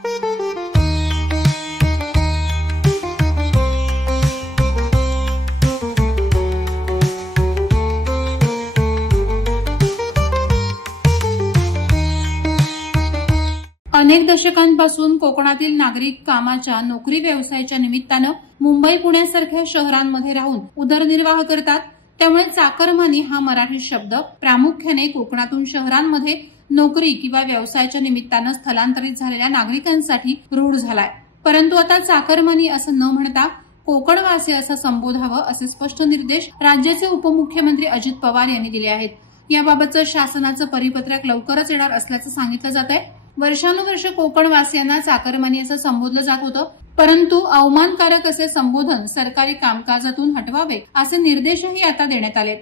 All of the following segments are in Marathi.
अनेक दशकांपासून कोकणातील नागरिक कामाच्या नोकरी व्यवसायाच्या निमित्तानं मुंबई पुण्यासारख्या शहरांमध्ये राहून उदरनिर्वाह करतात। त्यामुळे चाकरमानी हा मराठी शब्द प्रामुख्याने कोकणातून शहरांमध्ये नोकरी किंवा व्यवसायाच्या निमित्तानं स्थलांतरित झालेल्या नागरिकांसाठी रूढ झालाय। परंतु आता चाकरमानी असं न म्हणता कोकणवासी असं संबोधावं असे स्पष्ट निर्देश राज्याचे उपमुख्यमंत्री अजित पवार यांनी दिले आहेत। याबाबतचं शासनाचं परिपत्रक लवकरच येणार असल्याचं सांगितलं जात आहे। वर्षानुवर्ष कोकणवासियांना चाकरमानी असं संबोधलं जात होतं, परंतु अवमानकारक असे संबोधन सरकारी कामकाजातून हटवावे असे निर्देशही आता देण्यात आले।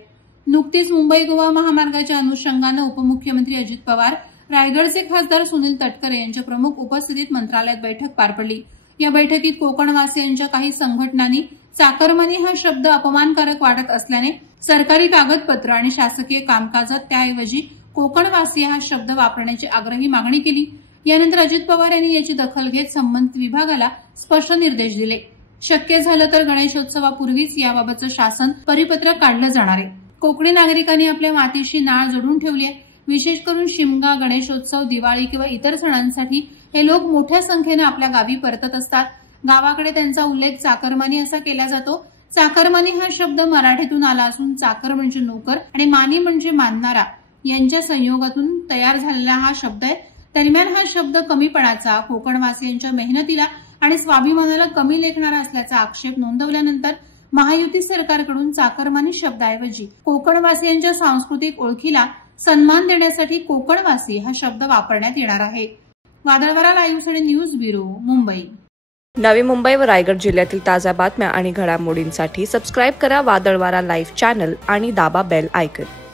नुकतीच मुंबई गोवा महामार्गाच्या अनुषंगानं उपमुख्यमंत्री अजित पवार, रायगडचे खासदार सुनील तटकरे यांच्या प्रमुख उपस्थितीत मंत्रालयात बैठक पार पडली। या बैठकीत कोकणवासियांच्या काही संघटनांनी चाकरमानी हा शब्द अपमानकारक वाटत असल्याने सरकारी कागदपत्र आणि शासकीय कामकाजात त्याऐवजी कोकणवासी हा शब्द वापरण्याची आग्रही मागणी केली। यानंतर अजित पवार यांनी याची दखल घेत संबंधित विभागाला स्पष्ट निर्देश दिले। शक्य झालं तर गणेशोत्सवापूर्वीच याबाबतचं शासन परिपत्रक काढलं जाणार आहे। कोकणी नागरिकांनी आपल्या मातीशी नाळ जोडून ठेवली आहे। विशेष करून शिमगा, गणेशोत्सव, दिवाळी किंवा इतर सणांसाठी हे लोक मोठ्या संख्येने आपल्या गावी परतत असतात। गावाकडे त्यांचा उल्लेख चाकरमानी असा केला जातो। चाकरमानी हा शब्द मराठीतून आला असून चाकर म्हणजे नोकर आणि मानी म्हणजे मानणारा यांच्या संयोगातून तयार झालेला हा शब्द आहे। दरम्यान हा शब्द कमीपणाचा, कोकणवासियांच्या मेहनतीला आणि स्वाभिमानाला कमी लेखणारा असल्याचा आक्षेप नोंदवल्यानंतर महायुती सरकारकडून चाकरमानी शब्दाऐवजी कोकणवासियांच्या सांस्कृतिक ओळखीला सन्मान देण्यासाठी कोकणवासी हा शब्द वापरण्यात येणार आहे। वादळवारा लाईव्हसाठी न्यूज ब्युरो, मुंबई। नवी मुंबई व रायगड जिल्ह्यातील ताज्या बातम्या आणि घडामोडींसाठी सबस्क्राईब करा वादळवारा लाईव्ह चॅनल आणि दाबा बेल आयकॉन।